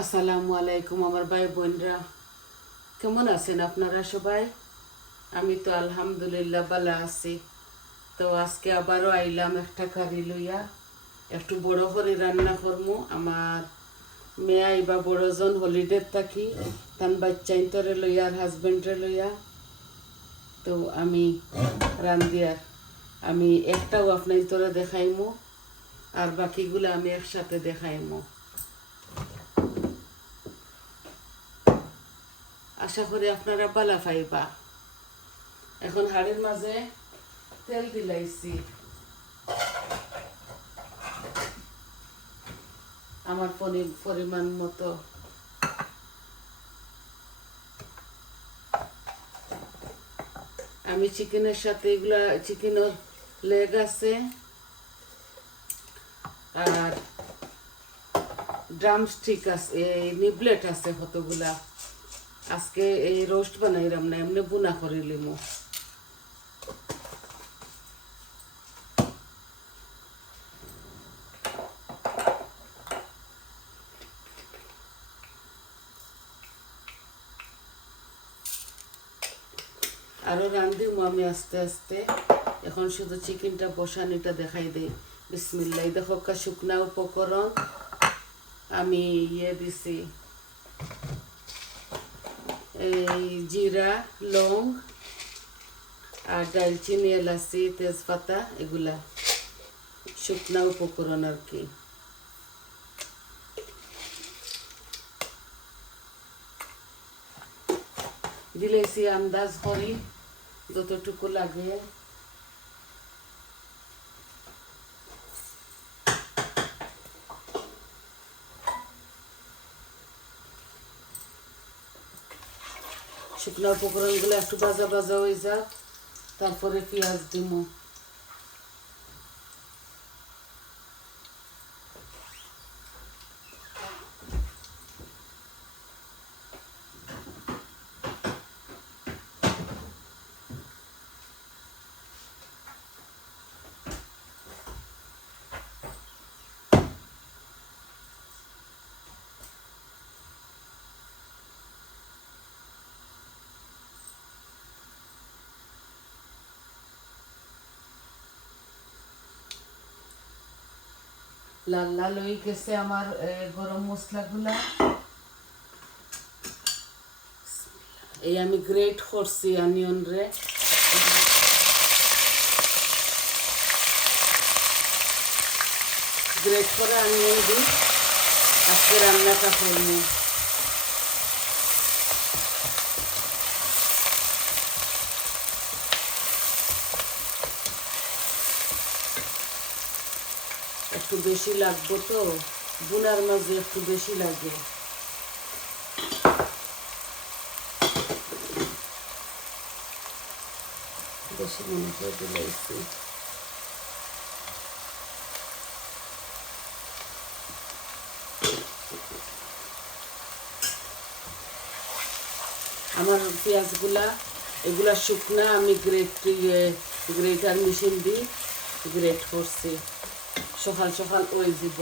আসসালামু আলাইকুম আমার ভাই বোনরা। কেমন আছেন আপনারা সবাই? আমি তো আলহামদুলিল্লাহ ভালো আছি। তো আজকে আবারও আইলাম একটা কারি লইয়া। একটু বড় করে রান্না করমু। আমার মেয়ে আইবা বড়জন হলিডে থাকি তান বাচ্চা ইন্তরে লইয়া আর হাজবেন্ডরে লইয়া। তো আমি রান্দিয়ার আমি একটাও আপনার ইন্তরে দেখাইমু, আর বাকিগুলো আমি একসাথে দেখাইমু। আশা করি আপনারা বালা পাইবা। এখন হাড়ির মাঝে তেল দিলাইছি। আমার পরি- পরিমাণ মতো। আমি চিকেনের সাথে এগুলা, চিকেনের লেগ আছে। আর ড্রামস্টিক আছে, এই নিবলেট আছে কতগুলা। আজকে এই রোস্ট বানাইলাম না, এমনি বুনা করে লিমু। আরও রান্ধিমু আমি আস্তে আস্তে। এখন শুধু চিকেনটা বসানিটা দেখাই দেই। বিসমিল্লাই দেখো শুকনা উপকরণ। আমি ইয়ে দিছি। এই জিরা লং আর ডালচিনি এলাচি, তেজপাতা, এগুলা। শুকনা উপকরণ আর কি। দিলেছি আন্দাজ করি, যতটুকু লাগে। শুকনো উপকরণগুলো একটু ভাজা ভাজা হয়ে যাক তারপরে পেঁয়াজ দিমু। লাল লাল হয়ে গেছে আমার গরম মশলাগুলা এই আমি গ্রেট করছি অনিয়ন রে গ্রেট করে অনিয়ন দিই আজকে রান্নাটা করব একটু বেশি লাগবো তো? বুনার মাঝে একটু বেশি লাগে। বেশি করে দিলাইছি আমার পেঁয়াজগুলা, এগুলা শুকনা, আমি গ্রেট ইয়ে গ্রেটার মেশিন দিই গ্রেট করছি। সকাল সকাল ওই দিব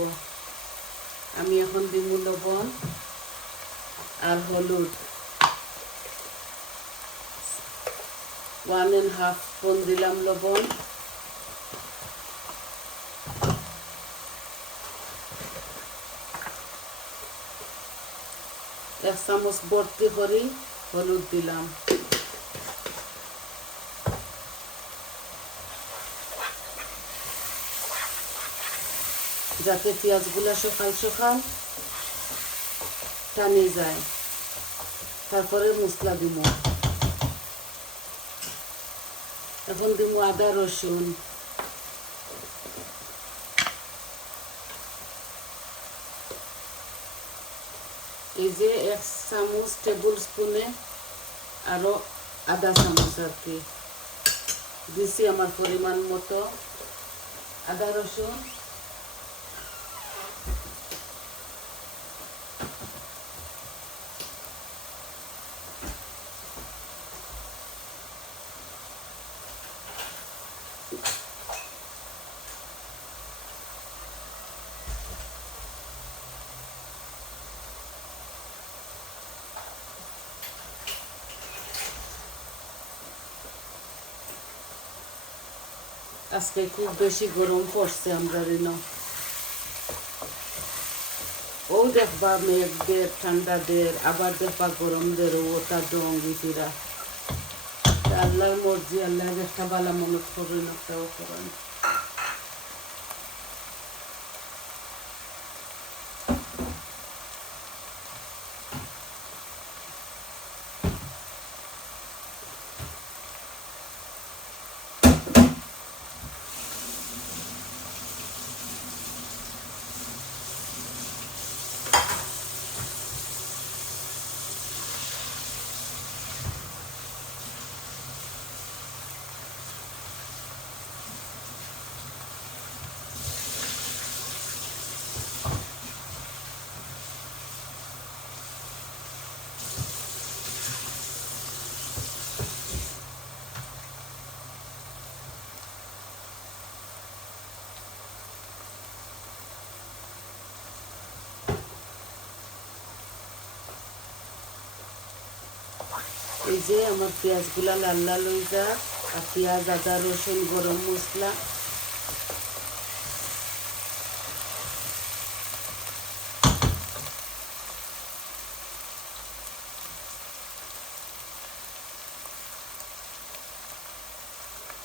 আমি এখন দিব লবণ আর হলুদ। ওয়ান অ্যান্ড হাফ স্পুন দিলাম লবণ। এক চামচ ভর্তি করি, হলুদ দিলাম। যাতে পেঁয়াজগুলো সকাল সকাল টানে যায়। তারপরে মশলা দিব। এখন দিব আদা, রসুন। এই যে এক চামচ টেবিল স্পুনে আরও আধা চামচ আর কি। দিছি আমার পরিমাণ মতো। আদা, রসুন। আজকে খুব বেশি গরম পড়ছে আমরা ঋণ ও দেখবা মেঘ দের ঠান্ডা দের আবার দেখবা গরম দের ও তার ডঙ্গিতিরা আল্লাহর মর্জি আল্লাহ একটা বালা মনে করেন একটাও করেন এই যে আমার পেঁয়াজগুলা লাল লাল যাক আর পেঁয়াজ, আদা, রসুন, গরম মশলা।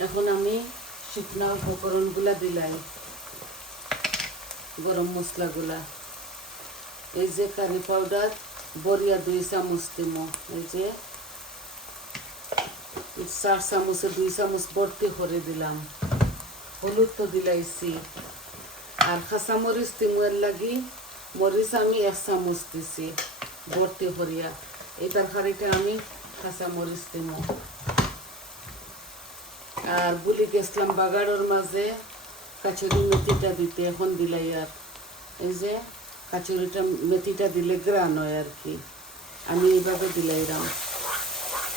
এখন আমি শুকনা উপকরণগুলা দিলাই, গরম মশলাগুলা। এই যে কারি পাউডার বরিয়া দুই চামচ দিব এই যে চার চামচে দুই চামচ ভর্তি করে দিলাম। হলুদ তো দিলাইছি। আর খাসা মরিচ তিমুয়ের লাগি মরিচ আমি এক চামচ দিছি ভর্তি করিয়া এই তরকারিটা আমি খাসা মরিচ আর বুলি গেছিলাম বাগাড়োর মাঝে কাচুরি মেথিটা দিতে, এখন দিলাই আর এই যে কাচুরিটা মেথিটা দিলে গ্রান হয় আর কি। আমি এইভাবে দিলাইরাম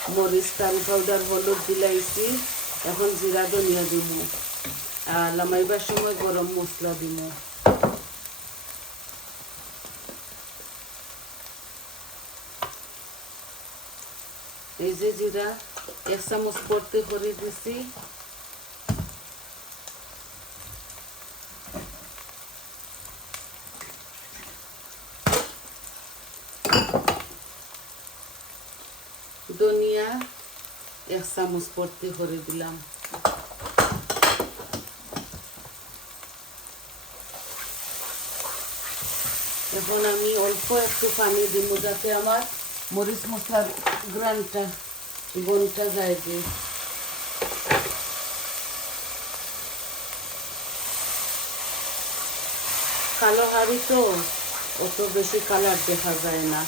মরিচ কারি পাউডার হলুদ দিলাইছি এখন জিরা ধনিয়া দিব আর লামাইবার সময় গরম মশলা দিব এই যে জিরা, এক চামচ করতে করে দিছি ধনিয়া এক চামচ পড়তে করে দিলাম। এখন আমি অল্প একটু পানি দিব যাতে আমার মরিচ মশলার গ্রানটা, গনটা যায় যে। কালো হাড়ি তো, অত বেশি কালার দেখা যায় না।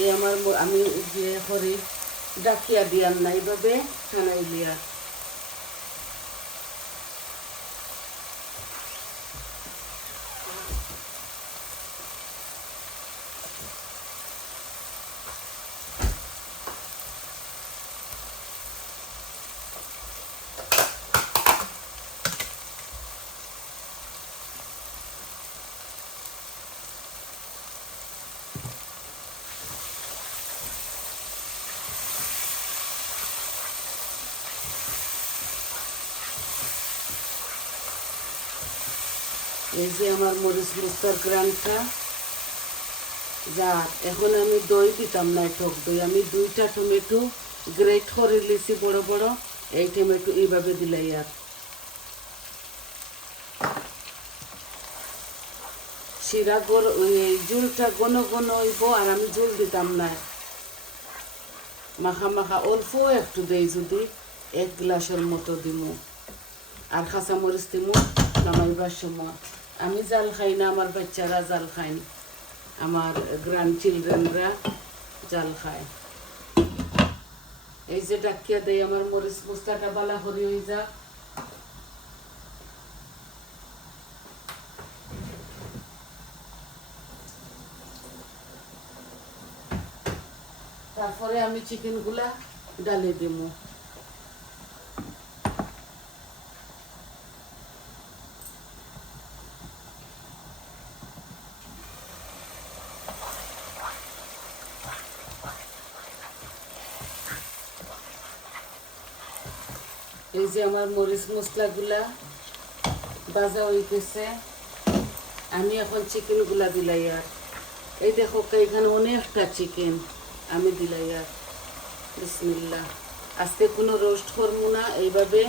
এই আমার আমি যে করি ডাকিয়া দিয়ার না এইভাবে ছানাই লিয়া। এই যে আমার মরিচ মশলার গ্রানটা, যা এখন আমি দই দিতাম না টক দই, আমি দুইটা টমেটো গ্রেট করে লিছি বড় বড়, এই টমেটো এইভাবে দিলাই আর। শিরা গর, ওই জুলটা ঘন ঘন হইব আর আমি জুল দিতাম না। মাখা মাখা অল্প একটু দেই যদি, এক গ্লাসের মতো দিমু। আর কাঁচা মরিচ দিমু, নামাইবার সময়। আমি জাল খাই না, আমার বাচ্চারা জাল খায় আমার গ্র্যান্ড চিলড্রেনরা জাল খায়। এই যে ডাকিয়া দেয় আমার মরিচ মশলাটা বালা হরি হয়ে যা। তারপরে আমি চিকেনগুলা ডালে দিমু। এই যে আমার মরিচ মশলাগুলা ভাজা হয়ে গেছে। আমি এখন চিকেনগুলা দিলাই আর এই দেখো এখানে অনেকটা চিকেন আমি দিলাই আর বিসমিল্লা আজকে কোনো রোস্ট করব না, এইভাবে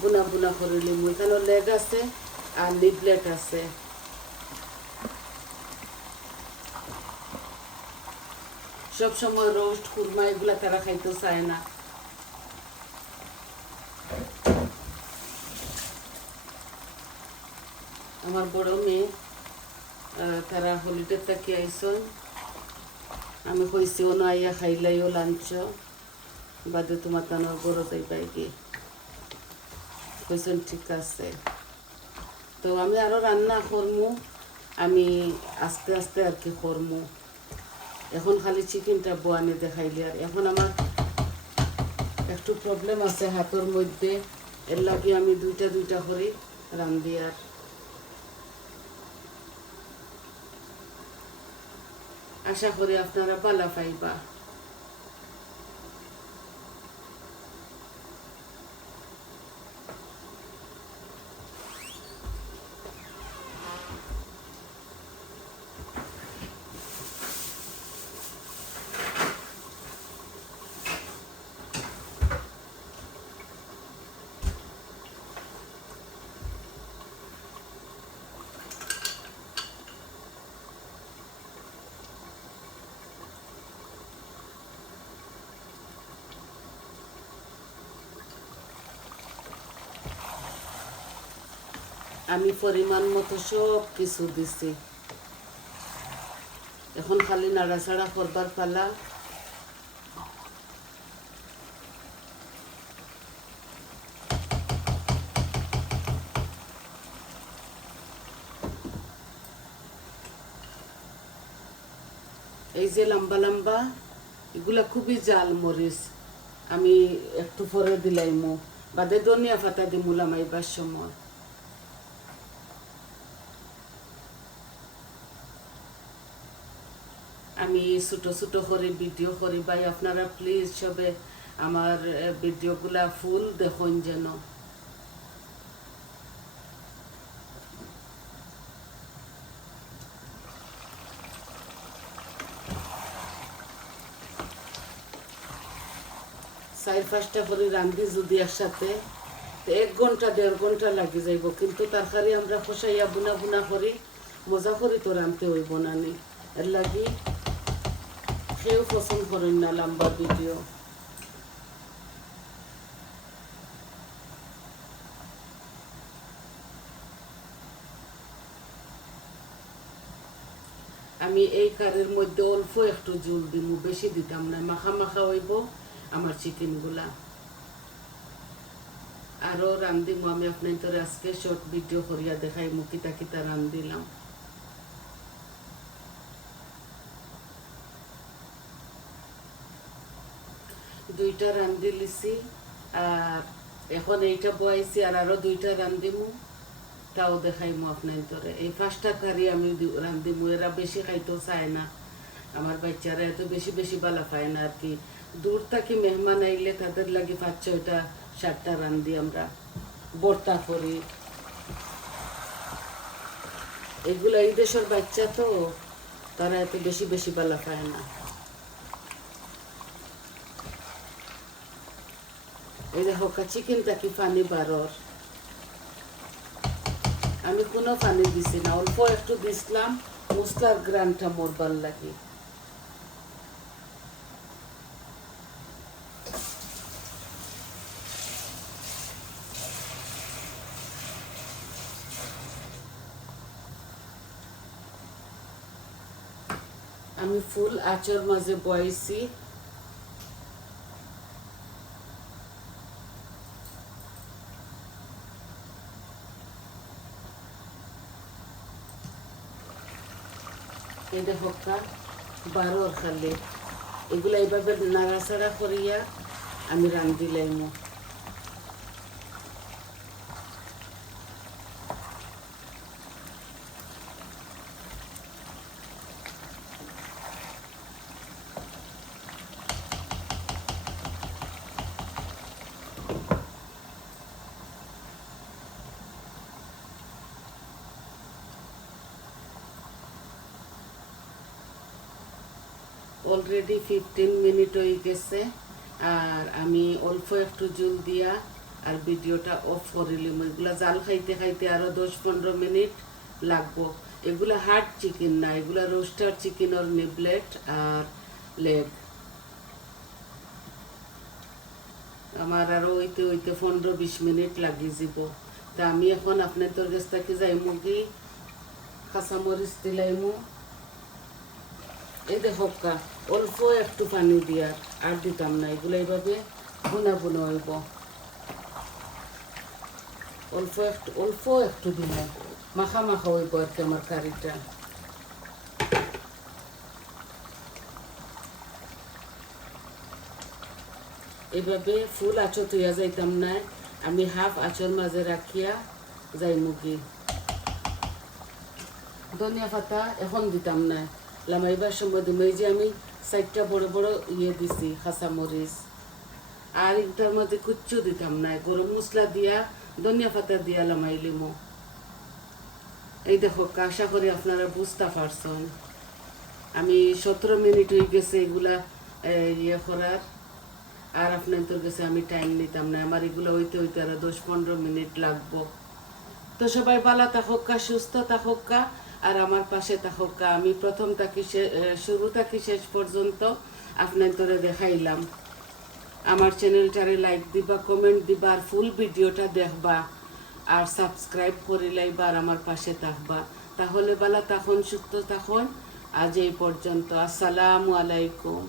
বুনা বুনা করে লিমু এখানে লেগ আছে আর লিভলেট আছে। সবসময় রোস্ট কুরমা এগুলা তারা খাইতে চায় না। আমার বড় মেয়ে তারা হলিডে থেকে আইসন আমি কইছি, ও আইয়া খাইলাইও লাঞ্চ। বাদে তোমার তানোর বড় যাইবাই গিয়ে কইসন ঠিক আছে। তো আমি আরও রান্না করমু। আমি আস্তে আস্তে আর কি করমু। এখন খালি চিকেনটা বোয়ানে দেখাইলে আর। এখন আমার একটু প্রবলেম আছে হাতের মধ্যে। এর লাগে আমি দুইটা দুইটা করে রান্ধি আর। আশা করি আপনারা ভালো পাইবা আমি পরিমাণ মতো সব কিছু দিছি। এখন খালি নাড়াচাড়া করবার পালা। এই যে লম্বা লম্বা, এগুলা খুবই জাল মরিচ। আমি একটু পরে দিলাইমু। বাদে ধনিয়া পাতা দিমুলাম এইবার সময়। আমি ছোট ছোট করে ভিডিও করি ভাই আপনারা প্লিজ সবে আমার ভিডিওগুলা ফুল দেখুন যেন। চার পাঁচটা করে রান্ধি যদি একসাথে এক ঘণ্টা, দেড় ঘণ্টা লাগি যাইব। কিন্তু তরকারি আমরা খসাইয়া বুনা বুনা করি, মজা করি তো রাঁধতে হইব না নি। এর লাগি কেউ পছন্দ করেন না লম্বা ভিডিও আমি এই কারের মধ্যে অল্প একটু জল দিব বেশি দিতাম না। মাখা মাখা হইব আমার চিকেনগুলা আরও রান্ধিম, আমি আপনার আজকে শর্ট ভিডিও করিয়া দেখাই মুখিতা কিতা রান্ধিলাম। দুইটা রান্ধি লিছি আর এখন এইটা বয়াইছি আর আরও দুইটা রান্ধিমু তাও দেখাইমু আপনার তোরে। এই পাঁচটা কারি আমি রান্ধিমু এরা বেশি খাইতেও চায় না। আমার বাচ্চারা এত বেশি বেশি বালা পায় না আর কি। দূর থাকি মেহমান আইলে তাদের লাগে পাঁচ ছয়টা, সাতটা রান্ধি আমরা। বর্তা করি। এগুলো এই দেশের বাচ্চা তো, তারা এত বেশি বেশি বালা পায় না। এই দেখো চিকেনটা কি পানি আমি কোনো পানি দিছি না, অল্প একটু দিছিলাম, মশলার গ্রানটা মরবার লাগে। আমি ফুল আচর মাঝে বয়েছি এই দেখো কা বারোর খালে। এগুলা এইভাবে নাড়াচাড়া করিয়া আমি রান্ধিলাম অলরেডি ফিফটিন মিনিট হয়ে গেছে। আর আমি অল্প একটু জল দিয়া আর ভিডিওটা অফ করিলাম এগুলা জাল খাইতে খাইতে আরও দশ পনেরো মিনিট লাগবো। এগুলা হার্ড চিকেন না, এগুলা রোস্টার চিকেনের নিবলেট আর লেগ আমার আরও ওইতে ওইতে পনেরো বিশ মিনিট লাগি যাব। তা আমি এখন আপনার তোর কাছ থেকে যাই মুগি কাঁচামরিচ দিলাইমু। এই দেখো কা অল্প একটু পানি দিয়া আর দিতাম না, এগুলো এইভাবে বুনা বুনা হইব। অল্প একটু অল্প একটু দিলাম মাখা মাখা হইব আর কি আমার কারিটা। এইভাবে ফুল আঁচো তুইয়া যাইতাম না, আমি হাফ আঁচর মাঝে রাখিয়া যাই মুগি ধনিয়া পাতা এখন দিতাম না। লামাইবার সময় দিম এই যে আমি চারটা বড় বড় ইয়ে দিছি মরিচ। আর এটার মধ্যে কুচ্ছু দিতাম না গরম মশলা দিয়া, ধনিয়া পাতা দিয়া লামাইলিমো এই দেখো, আশা করি আপনারা বুঝতে পারছেন। আমি সতেরো মিনিট হয়ে গেছে এগুলা ইয়ে করার। আর আপনাদের কাছে আমি টাইম নিতাম না। আমার এগুলো হইতে হইতে আরও দশ পনেরো মিনিট লাগবো। তো সবাই ভালো থাকুকা সুস্থ থাকুকা আর আমার পাশে থাকো আমি প্রথম থাকি শুরু থাকি শেষ পর্যন্ত আপনার আপনাদের দেখাইলাম। আমার চ্যানেলটারে লাইক দিবা কমেন্ট দিবা, আর ফুল ভিডিওটা দেখবা, আর সাবস্ক্রাইব করে লাইবা, আর আমার পাশে থাকবা। তাহলে বালা তখন সুস্থ তখন আজ এই পর্যন্ত। আসসালামু আলাইকুম।